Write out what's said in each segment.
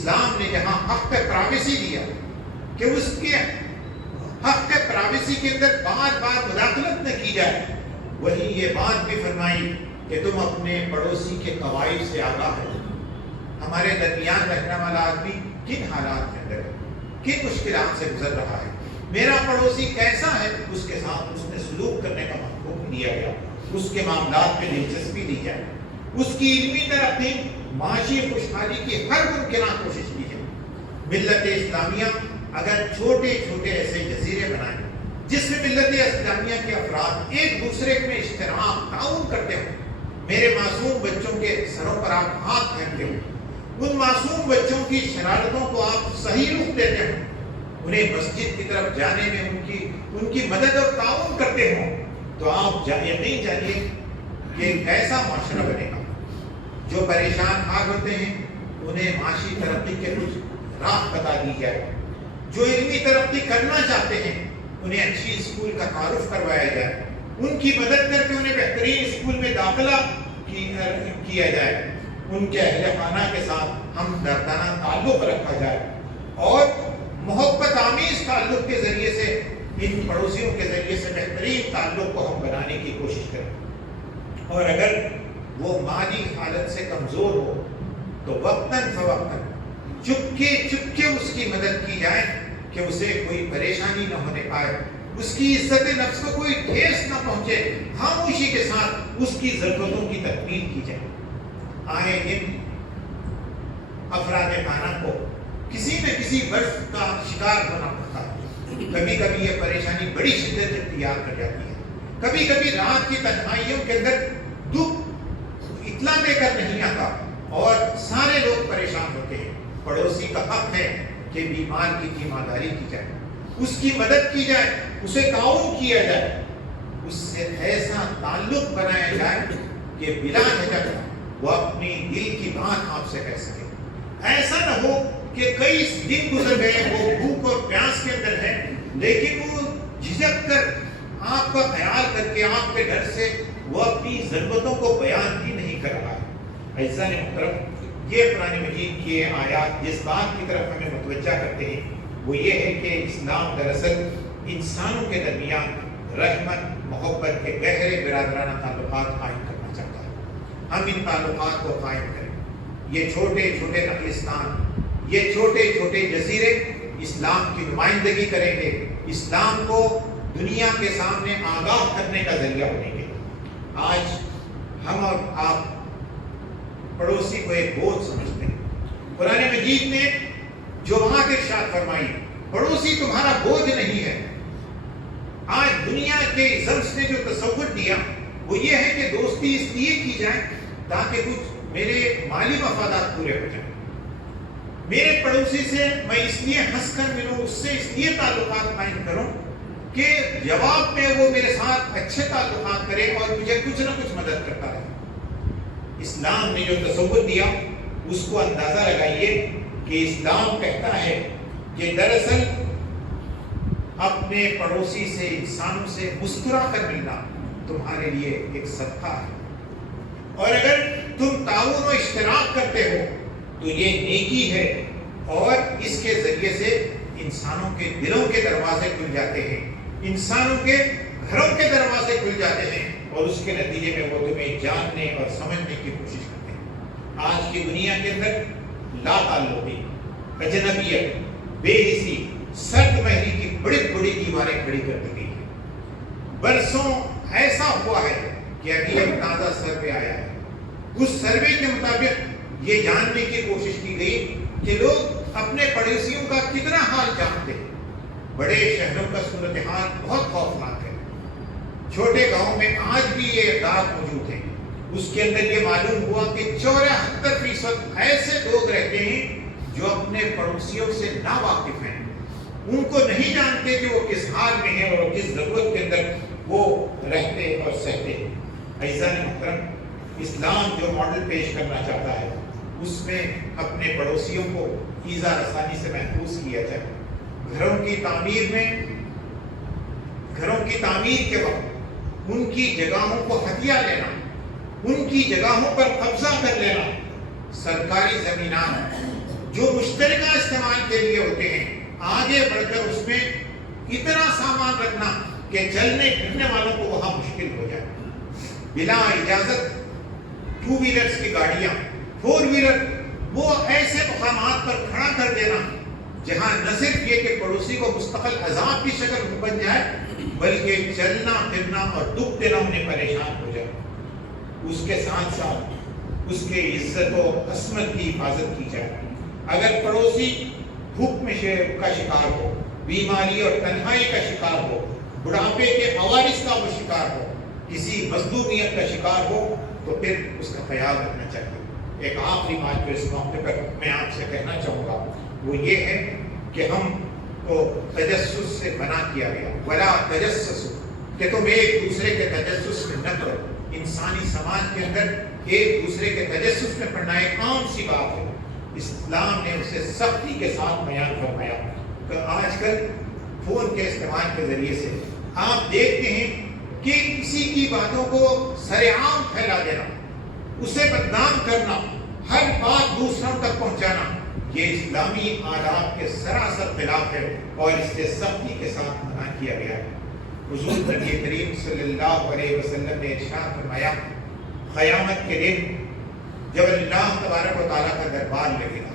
اسلام نے جہاں حق پرائیویسی دیا کہ اس کے حق پرائیویسی کے اندر بار بار مداخلت نہ کی جائے، وہی یہ بات بھی فرمائی کہ تم اپنے پڑوسی کے قواعد سے آگاہ ہو۔ ہمارے درمیان رہنے والا آدمی کن حالات کے اندر ہے، کن مشکلات سے گزر رہا ہے، میرا پڑوسی کیسا ہے، اس کے ساتھ اس نے سلوک کرنے کا حکم دیا گیا، اس کے معاملات میں دلچسپی دی جائے، اس کی علمی ترقی، معاشی خوشحالی کی ہر ممکنہ کوشش کی جائے۔ ملت اسلامیہ اگر چھوٹے چھوٹے ایسے جزیرے بنائیں جس میں ملت اسلامیہ کے افراد ایک دوسرے میں اشتراک تعاون کرتے ہوں، میرے معصوم بچوں کے سروں پر آپ ہاتھ پھیرتے ہوں، ان معصوم بچوں کی شرارتوں کو آپ صحیح رخ دیتے ہوں، انہیں مسجد کی طرف جانے میں ان کی مدد اور تعاون کرتے ہوں، تو آپ یقین جانیے کہ ایک ایسا معاشرہ بنے گا۔ جو پریشان حال ہوتے ہیں انہیں معاشی ترقی کے کچھ راہ بتا دی جائے، جو علمی ترقی کرنا چاہتے ہیں انہیں اچھی اسکول کا تعارف کروایا جائے، ان کی مدد کر کے انہیں بہترین اسکول میں داخلہ کیا جائے، ان کے اہل خانہ کے ساتھ ہمدردانہ تعلق رکھا جائے، اور محبت آمیز تعلق کے ذریعے سے ان پڑوسیوں کے ذریعے سے بہترین تعلق کو ہم بنانے کی کوشش کریں۔ اور اگر وہ مالی حالت سے کمزور ہو تو وقتاً فوقتاً چپکے اس کی مدد کی جائے کہ اسے کوئی پریشانی نہ ہونے پائے، اس کی عزت نفس کو کوئی ٹھیس نہ پہنچے، خاموشی کے ساتھ اس کی ضرورتوں کی تکمیل کی جائے۔ آئے دن افراد خانہ کو کسی نہ کسی برف کا شکار ہونا پڑتا ہے، کبھی کبھی یہ پریشانی بڑی شدت اختیار کر جاتی ہے، کبھی کبھی رات کی تنہائیوں کے اندر دکھ اطلاع دے کر نہیں آتا اور سارے لوگ پریشان ہوتے ہیں۔ پڑوسی کا حق ہے کہ بیمار کی تیمارداری کی جائے، اس کی مدد کی جائے، اسے تعاون کیا جائے، اس سے ایسا تعلق بنایا جائے کہ بلا جھجک وہ اپنی دل کی بات آپ سے کہہ سکے۔ ایسا نہ ہو کہ کئی دن گزر گئے، وہ بھوک اور پیاس کے اندر ہے، لیکن وہ جھجک کر آپ کا خیال کر کے آپ کے گھر سے وہ اپنی ضرورتوں کو بیان ہی نہیں کر رہا ہے۔ عزیزان محترم، یہ قرآن مجید کی آیات جس بات کی طرف ہمیں متوجہ کرتے ہیں وہ یہ ہے کہ اسلام دراصل انسانوں کے درمیان رحمت محبت کے گہرے برادرانہ تعلقات قائم کرنا چاہتا ہے۔ ہم ان تعلقات کو قائم کریں۔ یہ چھوٹے چھوٹے نخلستان، یہ چھوٹے چھوٹے جزیرے اسلام کی نمائندگی کریں گے، اسلام کو دنیا کے سامنے آگاہ کرنے کا ذریعہ بنیں گے۔ آج ہم اور آپ پڑوسی کو ایک بوجھ سمجھتے ہیں۔ قرآن مجید نے جو بات ارشاد فرمائی، پڑوسی تمہارا بوجھ نہیں ہے۔ آج دنیا کے ازمس نے جو تصور دیا وہ یہ ہے کہ دوستی اس لیے کی جائے تاکہ کچھ میرے مالی مفادات پورے ہو جائیں، میرے پڑوسی سے میں اس لیے ہنس کر ملوں، اس سے اس لیے تعلقات قائم کروں کہ جواب میں وہ میرے ساتھ اچھے تعلقات کرے اور مجھے کچھ نہ کچھ مدد کرتا رہے۔ اسلام نے جو تصور دیا اس کو اندازہ لگائیے کہ اسلام کہتا ہے کہ دراصل اپنے پڑوسی سے، انسانوں سے مسکرا کر ملنا تمہارے لیے ایک صدقہ ہے، اور اگر تم تعاون و اشتراک کرتے ہو تو یہ نیکی ہے، اور اس کے ذریعے سے انسانوں کے دلوں کے دروازے کھل جاتے ہیں، انسانوں کے گھروں کے دروازے کھل جاتے ہیں، اور اس کے نتیجے میں وہ تمہیں جاننے اور سمجھنے کی کوشش کرتے ہیں۔ آج کی دنیا کے اندر لا تعلقی، اجنبیت، بے حسی، سرد مہری کی بڑی بڑی دیواریں کھڑی کر دی گئی ہیں۔ برسوں ایسا ہوا ہے کہ ابھی ایک تازہ سروے آیا ہے، اس سروے کے مطابق یہ جاننے کی کوشش کی گئی کہ لوگ اپنے پڑوسیوں کا کتنا حال جانتے ہیں۔ بڑے شہروں کا صورتحال بہت خوفناک ہے، چھوٹے گاؤں میں آج بھی یہ اقدار موجود ہیں۔ اس کے اندر یہ معلوم ہوا کہ 74% ایسے لوگ رہتے ہیں جو اپنے پڑوسیوں سے نا واقف ہیں، ان کو نہیں جانتے کہ وہ کس حال میں ہیں اور کس ضرورت کے اندر وہ رہتے اور سہتے ہیں۔ عزیزان محترم، اسلام جو ماڈل پیش کرنا چاہتا ہے اس میں اپنے پڑوسیوں کو ایذا رسانی سے محفوظ کیا جائے۔ گھروں کی تعمیر کے وقت ان کی جگہوں کو ہتھیا لینا، ان کی جگہوں پر قبضہ کر لینا، سرکاری زمینات جو مشترکہ استعمال کے لیے ہوتے ہیں آگے بڑھ کر اس میں اتنا سامان رکھنا کہ چلنے پھرنے والوں کو وہاں مشکل ہو جائے. بلا اجازت 2 ویلرز کی گاڑیاں 4 ویلر وہ ایسے مقامات پر کھڑا کر دینا جہاں نہ صرف یہ کہ پڑوسی کو مستقل عذاب کی شکل بن جائے بلکہ چلنا پھرنا اور دکھ دینا انہیں پریشان ہو جائے. اس کے ساتھ ساتھ اس کے عزت و عصمت کی حفاظت کی جائے. اگر پڑوسی بھوک میں کا شکار ہو, بیماری اور تنہائی کا شکار ہو, بڑھاپے کے عوارض کا وہ شکار ہو, کسی مظلومیت کا شکار ہو تو پھر اس کا خیال رکھنا چاہیے. ایک آخری بات جو اس موقع پر میں آپ سے کہنا چاہوں گا وہ یہ ہے کہ ہم کو تجسس سے منع کیا گیا. ولا تجسسوا, کہ تم ایک دوسرے کے تجسس میں نہ کرو. انسانی سماج کے اندر ایک دوسرے کے تجسس میں پڑنا ایک عام سی بات ہے. اسلام نے اسے سختی کے ساتھ بیان فرمایا. تو آج کل فون کے استعمال کے ذریعے سے آپ دیکھتے ہیں کہ کسی کی باتوں کو سر عام پھیلا دینا, اسے بدنام کرنا, ہر بات دوسروں تک پہنچانا, یہ اسلامی آداب کے سراسر خلاف ہے اور اس سے سختی کے ساتھ منع کیا گیا ہے. حضور نبی کریم صلی اللہ علیہ وسلم نے ارشاد فرمایا, قیامت کے دن جب اللہ تبارک و تعالیٰ کا دربار لگے گا,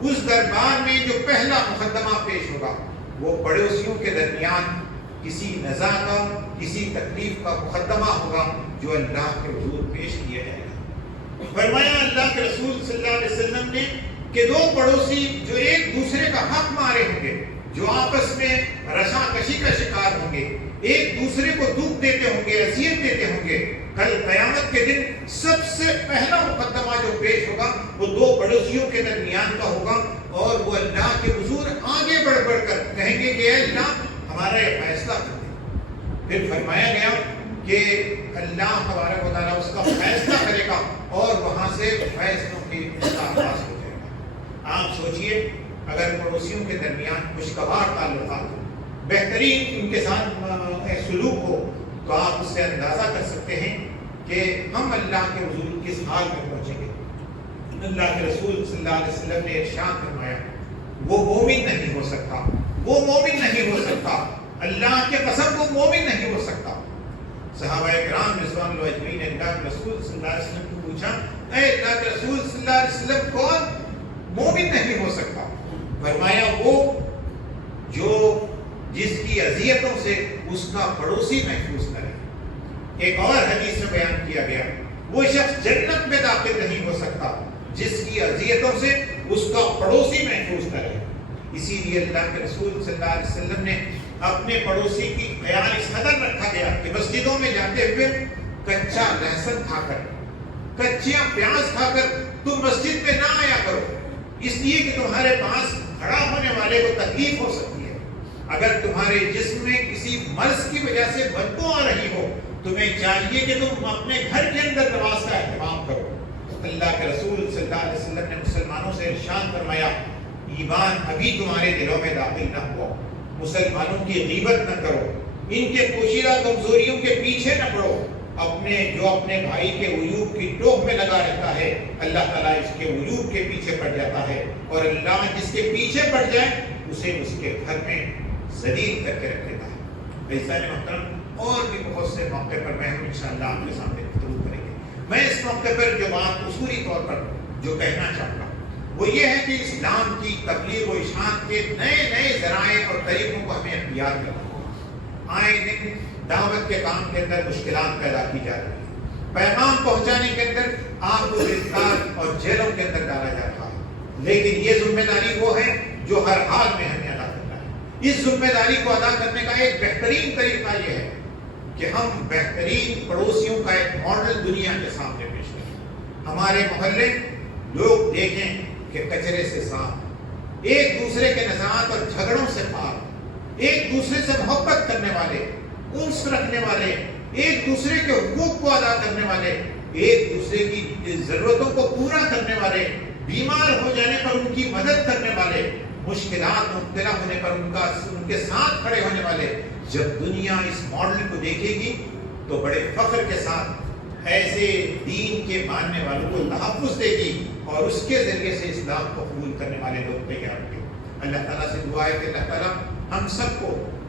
اس دربار میں جو پہلا مقدمہ پیش ہوگا وہ پڑوسیوں کے درمیان کسی نزاع کا, کسی تکلیف کا مقدمہ ہوگا جو اللہ کے حضور پیش کیا جائے گا. فرمایا اللہ کے رسول صلی اللہ علیہ وسلم نے کہ 2 پڑوسی جو ایک دوسرے کا حق مارے ہوں گے, جو آپس میں رشا کشی کا شکار ہوں گے, ایک دوسرے کو دکھ دیتے ہوں گے, اذیت دیتے ہوں گے, کل قیامت کے دن سب سے پہلا مقدمہ جو پیش ہوگا وہ 2 پڑوسیوں کے درمیان کا ہوگا اور وہ اللہ کے حضور آگے بڑھ بڑھ کر کہیں گے کہ اے اللہ ہمارا یہ فیصلہ کر دے. پھر فرمایا گیا کہ اللہ تبارک و تعالیٰ اس کا فیصلہ کرے گا اور وہاں سے فیصلوں کی آغاز ہو جائے گا. آپ سوچئے اگر پڑوسیوں کے درمیان خوشگوار تعلقات ہو, بہترین ان کے ساتھ سلوک ہو, تو آپ اس سے اندازہ کر سکتے ہیں کہ ہم اللہ کے حضور کس حال میں پہنچیں گے. اللہ کے رسول صلی اللہ علیہ وسلم نے ارشاد فرمایا, وہ مومن نہیں ہو سکتا, وہ مومن نہیں ہو سکتا, اللہ کے قسم وہ مومن نہیں ہو سکتا. صحابہ کرام رضوان اللہ اجمعین نے اللہ کے رسول صلی اللہ علیہ وسلم کو پوچھا, اے اللہ کے رسول صلی اللہ علیہ وسلم کون مومن نہیں ہو سکتا؟ فرمایا وہ جو جس کی اذیتوں سے اس کا پڑوسی محفوظ نہ رہے. ایک اور حدیث میں بیان کیا گیا, وہ شخص جنت میں داخل نہیں ہو سکتا جس کی اذیتوں سے اس کا پڑوسی محفوظ نہ رہے. اسی لیے اللہ کے رسول صلی اللہ علیہ وسلم نے اپنے پڑوسی کی خیال اس قدر رکھا گیا کہ مسجدوں میں جاتے ہوئے کچا لہسن کھا کر, کچیا پیاز کھا کر تم مسجد میں نہ آیا کرو, اس لیے کہ تمہارے پاس کھڑا ہونے والے کو تکلیف ہو سکتی ہے. اگر تمہارے جسم میں کسی مرض کی وجہ سے بدبو آ رہی ہو, تمہیں چاہیے کہ تم اپنے گھر کے اندر نماز کا اہتمام کرو. اللہ کے رسول صلی اللہ علیہ وسلم نے مسلمانوں سے ارشاد فرمایا, ایمان ابھی تمہارے دلوں میں داخل نہ ہوا, مسلمانوں کی غیبت نہ کرو, ان کے پوشیدہ کمزوریوں کے پیچھے نہ پڑو. جو اپنے بھائی کے عیوب کی ٹوک میں لگا رہتا ہے, اللہ تعالیٰ اس کے عیوب کے پیچھے پڑ جاتا ہے, اور اللہ جس کے پیچھے پڑ جائے اسے اس کے گھر میں ذلیل کر کے رکھ دیتا ہے. عزیزان محترم, اور بھی بہت سے موقع پر میں انشاءاللہ آپ کے سامنے گفتگو کریں گے. میں اس موقع پر جو بات اصولی طور پر جو کہنا چاہوں گا وہ یہ ہے کہ اسلام کی تبلیغ و اشاعت کے نئے نئے ذرائع اور طریقوں کو ہمیں اختیار کرنا ہوگا. آئے دن دعوت کے کام کے اندر مشکلات پیدا کی جا رہی ہیں, پیغام پہنچانے کے اندر آپ کو گرفتار اور جیلوں کے اندر ڈالا جا رہا ہے, لیکن یہ ذمہ داری وہ ہے جو ہر حال میں ہمیں ادا کرنا ہے. اس ذمہ داری کو ادا کرنے کا ایک بہترین طریقہ یہ ہے کہ ہم بہترین پڑوسیوں کا ایک ماڈل دنیا کے سامنے پیش کریں. ہمارے محلے لوگ دیکھیں کہ کچرے سے صاف, ایک دوسرے کے نزاعات اور جھگڑوں سے پاک, ایک دوسرے سے محبت کرنے والے, انس رکھنے والے, ایک دوسرے کے حقوق کو ادا کرنے والے, ایک دوسرے کی ضرورتوں کو پورا کرنے والے, بیمار ہو جانے پر ان کی مدد کرنے والے, مشکلات مبتلا ہونے پر ان کے ساتھ کھڑے ہونے والے. جب دنیا اس ماڈل کو دیکھے گی تو بڑے فخر کے ساتھ ایسے دین کے ماننے والوں کو تحفظ دے گی اور اس کے ذریعے سے اسلام کو قبول کرنے والے لوگ تیار تھے. اللہ تعالیٰ سے دعا ہے کہ اللہ تعالیٰ ہم سب کو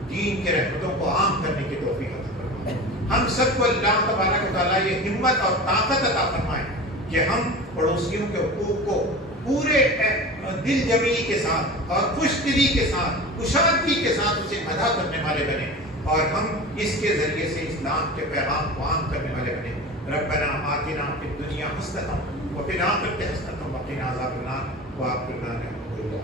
دین کے رحمتوں کو عام کرنے کی توفیق عطا فرمائے. ہم سب کو اللہ تبارک و تعالیٰ یہ ہمت اور طاقت عطا فرمائے کہ ہم پڑوسیوں کے حقوق کو پورے دل جمعی کے ساتھ اور خوش دلی کے ساتھ کشادگی کے ساتھ اسے ادا کرنے والے بنے اور ہم اس کے ذریعے سے اسلام کے پیغام کو عام کرنے والے بنے. ربنا آتنا فی الدنیا حسنۃ وفی الآخرۃ حسنۃ وقنا عذاب النار وآخر دعوانا الحمد للہ.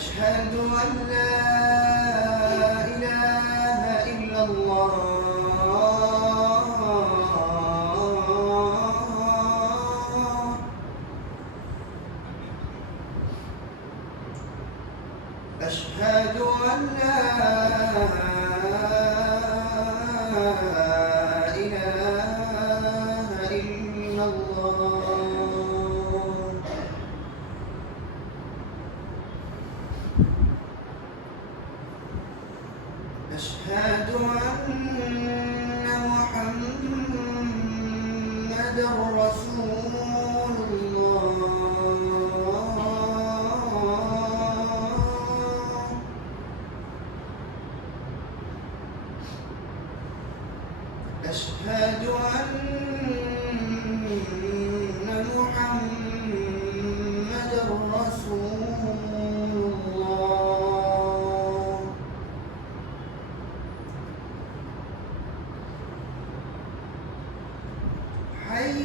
أشهد أن لا إله إلا الله أشهد أن لا إله إلا الله أشهد أن محمدًا رسول الله أشهد أن محمدًا رسول الله حي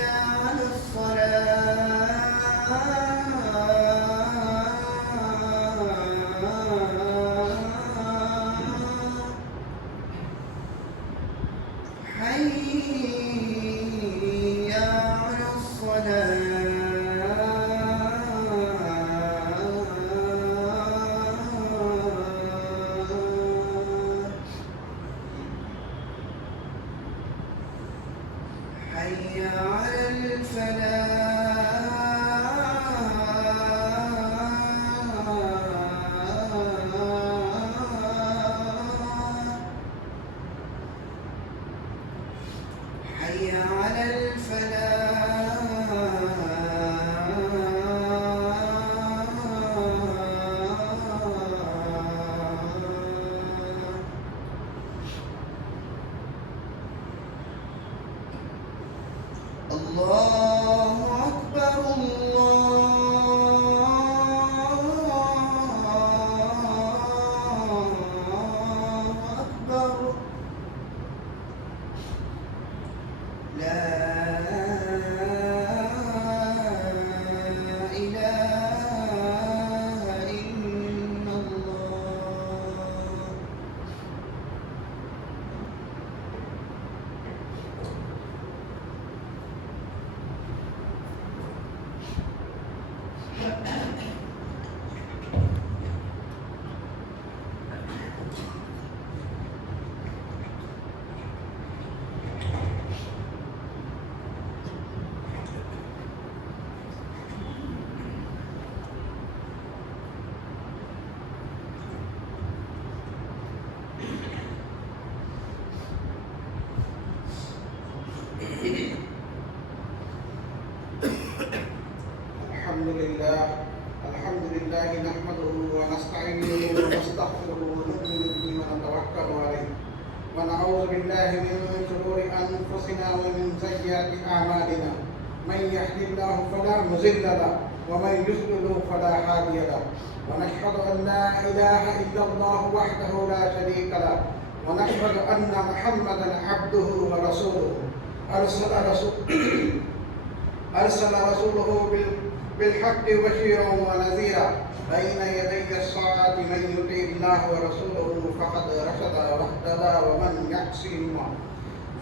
على الصلاة حي على الصلاة حي على الفلاح حي على الفلاح. الله أكبر الله أكبر لا إله إلا الله. الحمد لله نحمده ونستعينه ونستغفره ونؤمن به ونتوكل عليه ونعوذ بالله من شرور أنفسنا ومن سيئات أعمالنا من يهد الله فلا مضل له ومن يضلل فلا هادي له ونشهد أن لا إله إلا الله وحده لا شريك له ونشهد أن محمدا عبده ورسوله أرسل رسوله بالحق بشيرا ونذيرا بين يدي الساعة من يطع الله ورسوله فقد رشد واهتدى ومن يعصهما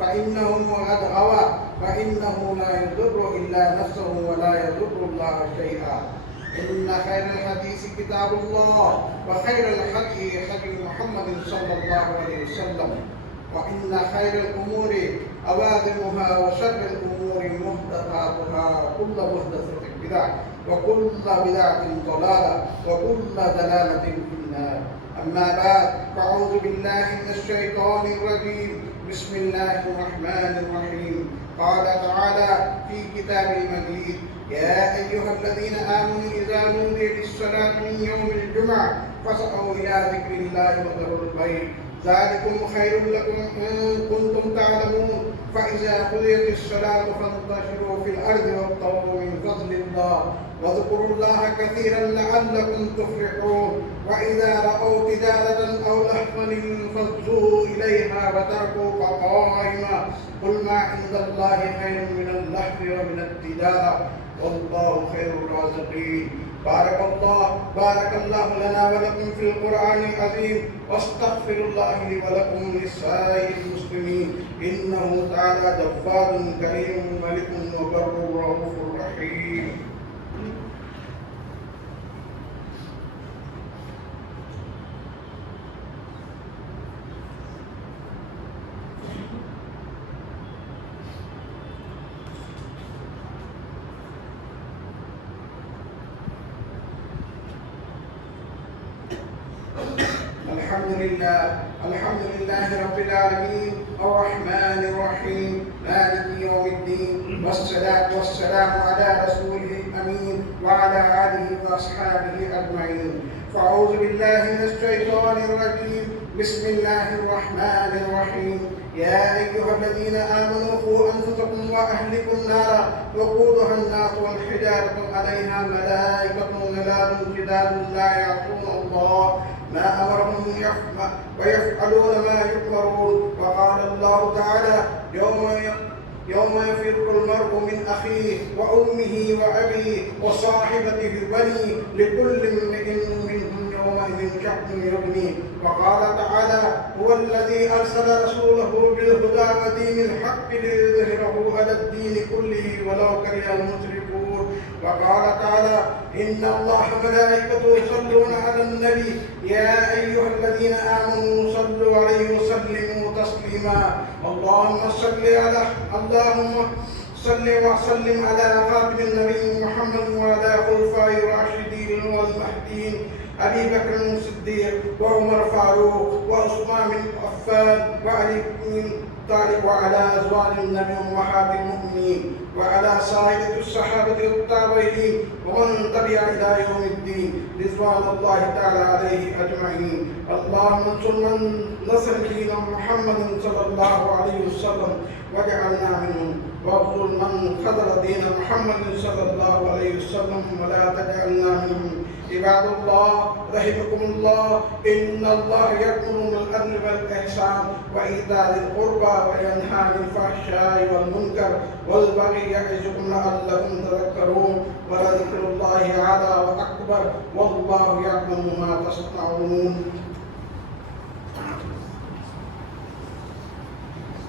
فإنه قد غوى فإنه لا يضر إلا نفسه ولا يضر الله شيئا إن خير الحديث كتاب الله وخير الهدي هدي محمد صلى الله عليه وسلم وإن خير الأمور أوادمها وشر الأمور محدثاتها كل محدثة بدعة وكل بدعة ضلالة وكل ضلالة في النار أما بعد فأعوذ بالله من الشيطان الرجيم بسم الله الرحمن الرحيم قال تعالى في كتاب المجيد يا أيها الذين آمنوا إذا نودي للصلاة من يوم الجمعة فاسعوا إلى ذكر الله وذروا البيع ذلكم خير لكم إن كنتم تعلمون فإذا قضيت الصلاة فانتشروا في الأرض وابتغوا من فضل الله واذكروا الله كثيرا لعلكم تفلحون وإذا رأوا تجارة أو لهوا انفضوا إليها وتركوك قائما قل ما عند الله خير من اللهو ومن التجارة والله خير الرازقين بارك الله لنا ولكم في القرآن العظيم واستغفر الله لي ولكم ولسائر المسلمين إنه تعالى جواد كريم ملك وبر رؤوف رحيم. الحمد لله رب العالمين الرحمن الرحيم مالك يوم الدين والصلاة والسلام على رسوله الأمين وعلى آله وأصحابه أجمعين فأعوذ بالله من الشيطان الرجيم بسم الله الرحمن الرحيم يا أيها الذين آمنوا قوا أنفسكم وأهلكم نارا وقودها الناس والحجارة عليها ملائكة غلاظ شداد لا يعصون الله ما أمرهم ويفعلون ما يؤمرون وقال الله تعالى يوم يفر المرء من أخيه وأمه وأبيه وصاحبته وبنيه لكل امرئ منهم يومئذ شأن يغنيه وقال تعالى هو الذي أرسل رسوله بالهدى ودين الحق ليظهره على الدين كله ولو كره المشركون وقال تعالى إن الله وملائكته يصلون على النبي يا أيها الذين آمنوا صلوا عليه وسلموا تسليما اللهم صل وسلم على خاتم النبي محمد وعلى خلفائه الراشدين والمهديين أبي بكر الصديق وعمر فاروق وعثمان بن عفان وعلي بن طالب وعلى أزواج النبي أمهات المؤمنين وعلى سائر الصحابة التابعين ومن تبع إلى يوم الدين رضوان الله تعالى عليه أجمعين اللهم انصر من نصر دين محمد صلى الله عليه وسلم واجعلنا منهم واخذل من خذل دين محمد صلى الله عليه وسلم ولا تجعلنا منهم عباد الله رحمكم الله إن الله يأمر بالعدل والإحسان وإيتاء ذي القربى وينهى عن الفحشاء والمنكر والبغي يعظكم لعلكم تذكرون ولذكر الله أعلى وأكبر والله يعلم ما تصنعون